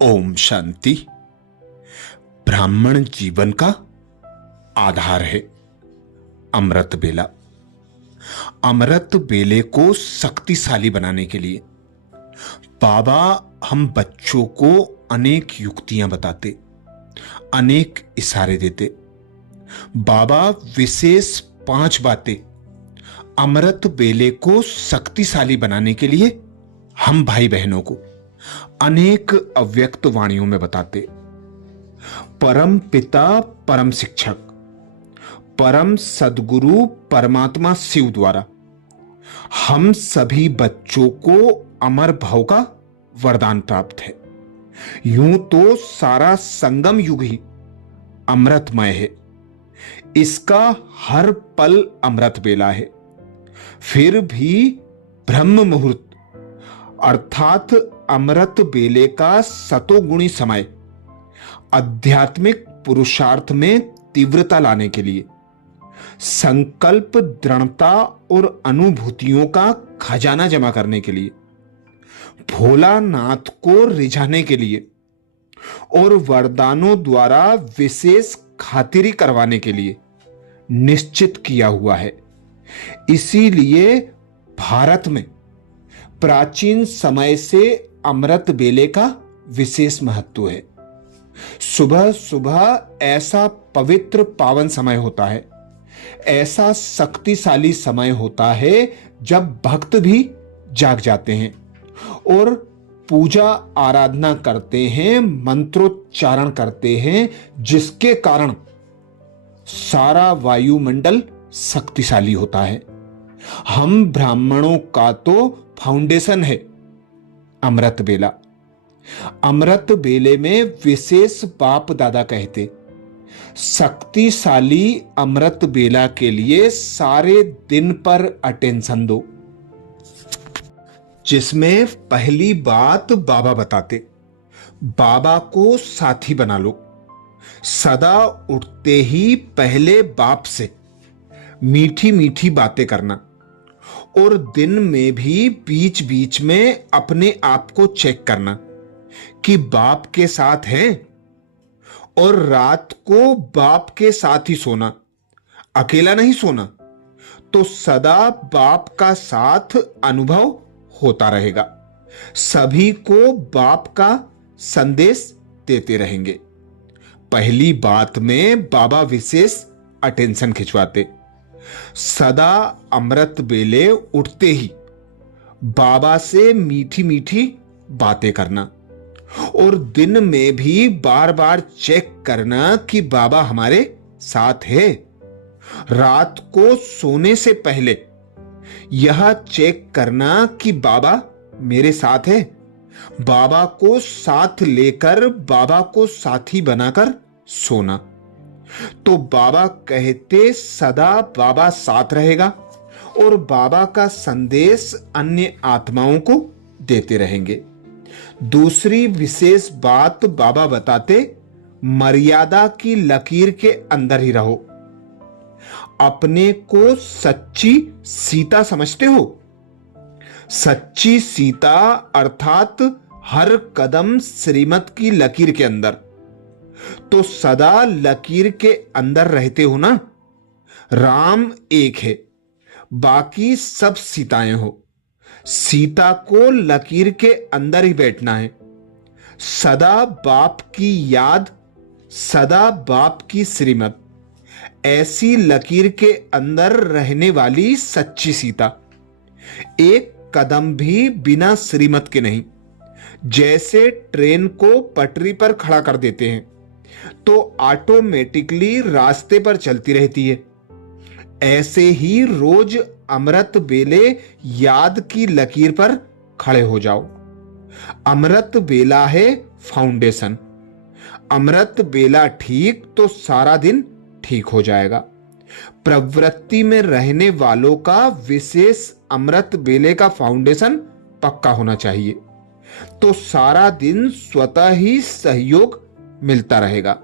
ओम शांति। ब्राह्मण जीवन का आधार है अमृत बेला। अमृत बेले को शक्तिशाली बनाने के लिए बाबा हम बच्चों को अनेक युक्तियां बताते, अनेक इशारे देते। बाबा विशेष 5 बातें अमृत बेले को शक्तिशाली बनाने के लिए हम भाई बहनों को अनेक अव्यक्त वाणियों में बताते। परम पिता, परम शिक्षक, परम सद्गुरु परमात्मा शिव द्वारा हम सभी बच्चों को अमर भाव का वरदान प्राप्त है। यूं तो सारा संगम युग ही अमृतमय है, इसका हर पल अमृत बेला है। फिर भी ब्रह्म मुहूर्त अर्थात अमृत बेले का सतोगुणी समय आध्यात्मिक पुरुषार्थ में तीव्रता लाने के लिए, संकल्प, दृढ़ता और अनुभूतियों का खजाना जमा करने के लिए, भोलानाथ को रिझाने के लिए और वरदानों द्वारा विशेष खातिरी करवाने के लिए निश्चित किया हुआ है। इसीलिए भारत में प्राचीन समय से अमृत बेले का विशेष महत्व है। सुबह सुबह ऐसा पवित्र पावन समय होता है, ऐसा शक्तिशाली समय होता है जब भक्त भी जाग जाते हैं और पूजा आराधना करते हैं, मंत्रोच्चारण करते हैं, जिसके कारण सारा वायुमंडल शक्तिशाली होता है। हम ब्राह्मणों का तो फाउंडेशन है अमृत बेला। अमृत बेले में विशेष बाप दादा कहते, शक्तिशाली अमृत बेला के लिए सारे दिन पर अटेंशन दो। जिसमें पहली बात बाबा बताते, बाबा को साथी बना लो। सदा उठते ही पहले बाप से मीठी मीठी बातें करना और दिन में भी बीच बीच में अपने आप को चेक करना कि बाप के साथ हैं, और रात को बाप के साथ ही सोना, अकेला नहीं सोना। तो सदा बाप का साथ अनुभव होता रहेगा, सभी को बाप का संदेश देते रहेंगे। पहली बात में बाबा विशेष अटेंशन खिंचवाते। सदा अमृत बेले उठते ही बाबा से मीठी मीठी बातें करना और दिन में भी बार बार चेक करना कि बाबा हमारे साथ है। रात को सोने से पहले यह चेक करना कि बाबा मेरे साथ है। बाबा को साथ लेकर बाबा को साथी बनाकर सोना। तो बाबा कहते सदा बाबा साथ रहेगा और बाबा का संदेश अन्य आत्माओं को देते रहेंगे। दूसरी विशेष बात बाबा बताते, मर्यादा की लकीर के अंदर ही रहो। अपने को सच्ची सीता समझते हो? सच्ची सीता अर्थात हर कदम श्रीमत की लकीर के अंदर। तो सदा लकीर के अंदर रहते हो ना। राम एक है, बाकी सब सीताएं हो। सीता को लकीर के अंदर ही बैठना है। सदा बाप की याद, सदा बाप की श्रीमत, ऐसी लकीर के अंदर रहने वाली सच्ची सीता। एक कदम भी बिना श्रीमत के नहीं। जैसे ट्रेन को पटरी पर खड़ा कर देते हैं तो ऑटोमेटिकली रास्ते पर चलती रहती है, ऐसे ही रोज अमृत बेले याद की लकीर पर खड़े हो जाओ। अमृत बेला है फाउंडेशन। अमृत बेला ठीक तो सारा दिन ठीक हो जाएगा। प्रवृत्ति में रहने वालों का विशेष अमृत बेले का फाउंडेशन पक्का होना चाहिए, तो सारा दिन स्वतः ही सहयोग मिलता रहेगा।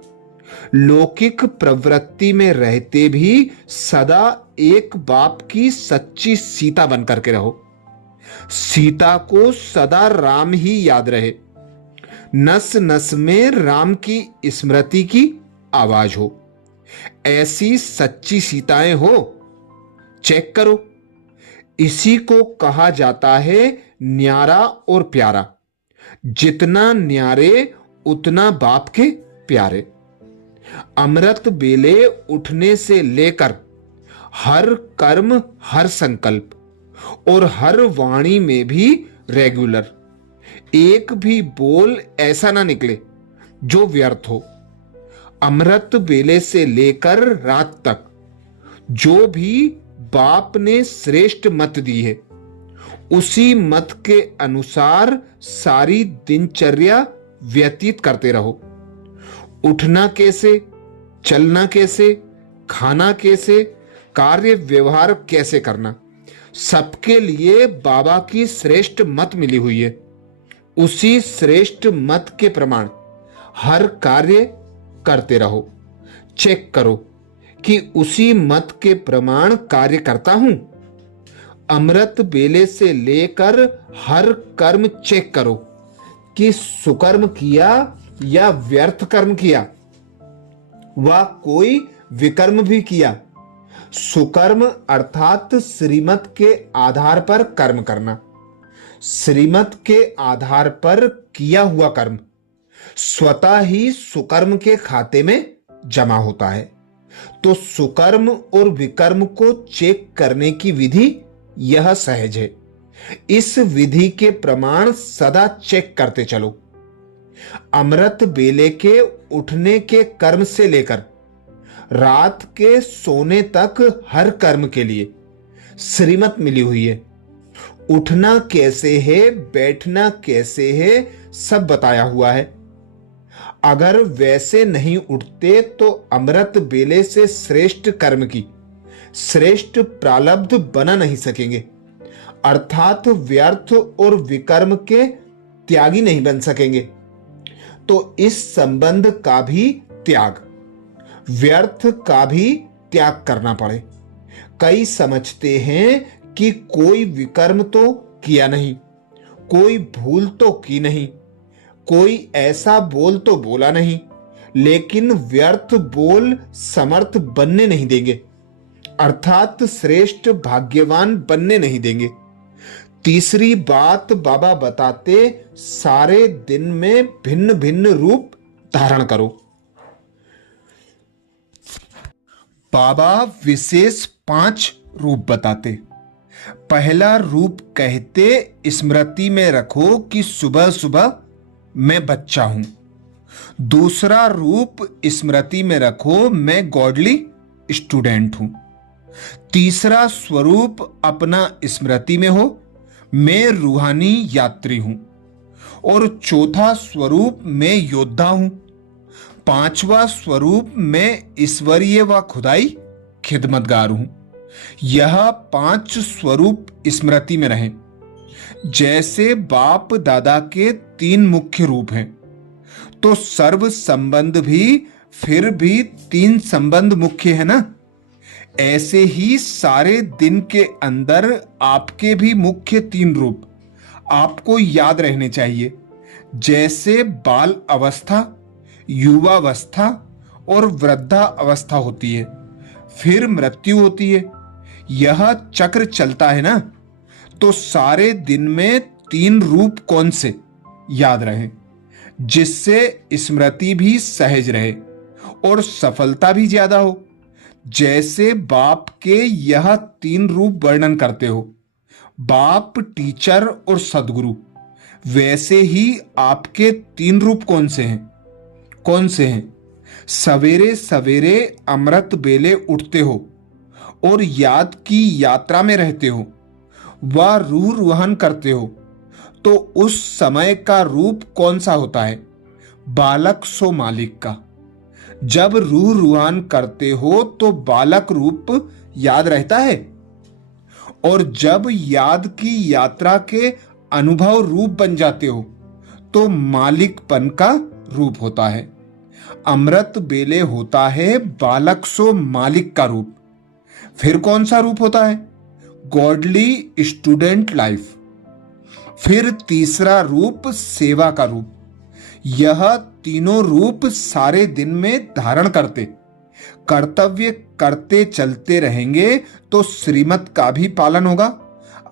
लौकिक प्रवृत्ति में रहते भी सदा एक बाप की सच्ची सीता बनकर के रहो। सीता को सदा राम ही याद रहे, नस नस में राम की स्मृति की आवाज हो। ऐसी सच्ची सीताएं हो, चेक करो। इसी को कहा जाता है न्यारा और प्यारा। जितना न्यारे उतना बाप के प्यारे। अमृत बेले उठने से लेकर हर कर्म, हर संकल्प और हर वाणी में भी रेगुलर। एक भी बोल ऐसा ना निकले जो व्यर्थ हो। अमृत बेले से लेकर रात तक जो भी बाप ने श्रेष्ठ मत दी है, उसी मत के अनुसार सारी दिनचर्या व्यतीत करते रहो। उठना कैसे, चलना कैसे, खाना कैसे, कार्य व्यवहार कैसे करना, सबके लिए बाबा की श्रेष्ठ मत मिली हुई है। उसी श्रेष्ठ मत के प्रमाण हर कार्य करते रहो। चेक करो कि उसी मत के प्रमाण कार्य करता हूं। अमृत बेले से लेकर हर कर्म चेक करो कि सुकर्म किया या व्यर्थ कर्म किया, व कोई विकर्म भी किया। सुकर्म अर्थात श्रीमत के आधार पर कर्म करना। श्रीमत के आधार पर किया हुआ कर्म स्वतः ही सुकर्म के खाते में जमा होता है। तो सुकर्म और विकर्म को चेक करने की विधि यह सहज है। इस विधि के प्रमाण सदा चेक करते चलो। अमृत बेले के उठने के कर्म से लेकर रात के सोने तक हर कर्म के लिए श्रीमत मिली हुई है। उठना कैसे है, बैठना कैसे है, सब बताया हुआ है। अगर वैसे नहीं उठते तो अमृत बेले से श्रेष्ठ कर्म की श्रेष्ठ प्रारब्ध बना नहीं सकेंगे, अर्थात व्यर्थ और विकर्म के त्यागी नहीं बन सकेंगे। तो इस संबंध का भी त्याग, व्यर्थ का भी त्याग करना पड़े। कई समझते हैं कि कोई विकर्म तो किया नहीं, कोई भूल तो की नहीं, कोई ऐसा बोल तो बोला नहीं, लेकिन व्यर्थ बोल समर्थ बनने नहीं देंगे, अर्थात श्रेष्ठ भाग्यवान बनने नहीं देंगे। तीसरी बात बाबा बताते, सारे दिन में भिन्न भिन्न रूप धारण करो। बाबा विशेष 5 रूप बताते। पहला रूप कहते, स्मृति में रखो कि सुबह सुबह मैं बच्चा हूं। दूसरा रूप स्मृति में रखो, मैं गॉडली स्टूडेंट हूं। तीसरा स्वरूप अपना स्मृति में हो, मैं रूहानी यात्री हूं। और चौथा स्वरूप मैं योद्धा हूं। पांचवा स्वरूप मैं ईश्वरीय व खुदाई खिदमतगार हूं। यह 5 स्वरूप स्मृति में रहें। जैसे बाप दादा के 3 मुख्य रूप हैं, तो सर्व संबंध भी फिर भी 3 संबंध मुख्य है ना। ऐसे ही सारे दिन के अंदर आपके भी मुख्य 3 रूप आपको याद रहने चाहिए। जैसे बाल अवस्था, युवावस्था और वृद्धा अवस्था होती है, फिर मृत्यु होती है। यह चक्र चलता है ना। तो सारे दिन में 3 रूप कौन से याद रहे, जिससे स्मृति भी सहज रहे और सफलता भी ज्यादा हो। जैसे बाप के यह 3 रूप वर्णन करते हो, बाप, टीचर और सदगुरु, वैसे ही आपके 3 रूप कौन से हैं? कौन से हैं? सवेरे सवेरे अमृत बेले उठते हो और याद की यात्रा में रहते हो, वह रूह रूहन करते हो, तो उस समय का रूप कौन सा होता है? बालक सो मालिक का। जब रूह रूहान करते हो तो बालक रूप याद रहता है, और जब याद की यात्रा के अनुभव रूप बन जाते हो तो मालिकपन का रूप होता है। अमृत बेले होता है बालक सो मालिक का रूप। फिर कौन सा रूप होता है? Godly student life. फिर तीसरा रूप सेवा का रूप। यह तीनों रूप सारे दिन में धारण करते कर्तव्य करते चलते रहेंगे तो श्रीमत का भी पालन होगा,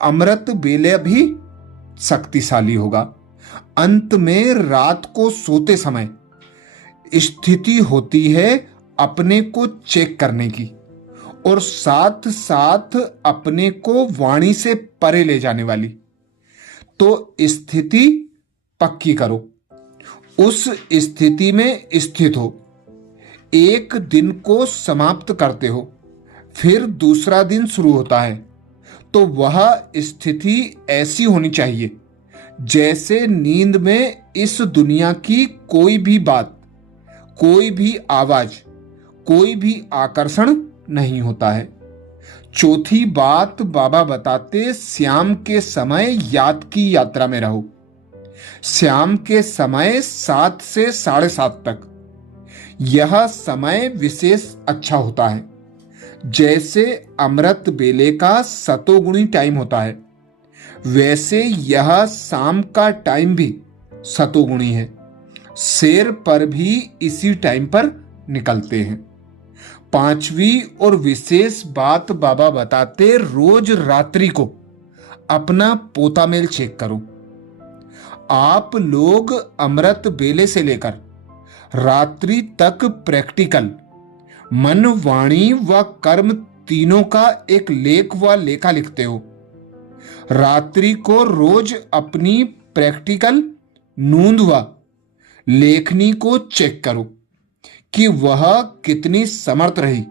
अमृत बेले भी शक्तिशाली होगा। अंत में रात को सोते समय स्थिति होती है अपने को चेक करने की और साथ साथ अपने को वाणी से परे ले जाने वाली। तो स्थिति पक्की करो, उस स्थिति में स्थित हो, एक दिन को समाप्त करते हो, फिर दूसरा दिन शुरू होता है, तो वह स्थिति ऐसी होनी चाहिए जैसे नींद में इस दुनिया की कोई भी बात, कोई भी आवाज, कोई भी आकर्षण नहीं होता है। चौथी बात बाबा बताते, शाम के समय याद की यात्रा में रहो। शाम के समय 7 से 7:30 तक यह समय विशेष अच्छा होता है। जैसे अमृत बेले का सतोगुणी टाइम होता है, वैसे यह शाम का टाइम भी सतोगुणी है। शेर पर भी इसी टाइम पर निकलते हैं। पांचवी और विशेष बात बाबा बताते, रोज रात्रि को अपना पोता मेल चेक करो। आप लोग अमृत बेले से लेकर रात्रि तक प्रैक्टिकल मन, वाणी व कर्म तीनों का एक लेख व लेखा लिखते हो। रात्रि को रोज अपनी प्रैक्टिकल नूंद व लेखनी को चेक करो कि वह कितनी समर्थ रही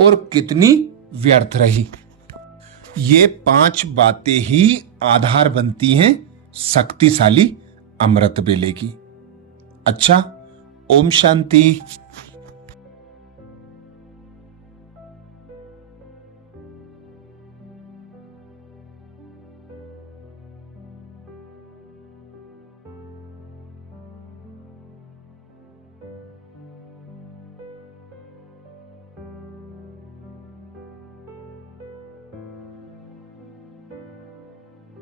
और कितनी व्यर्थ रही। ये 5 बातें ही आधार बनती हैं शक्तिशाली अमृत बेले की। अच्छा, ओम शांति।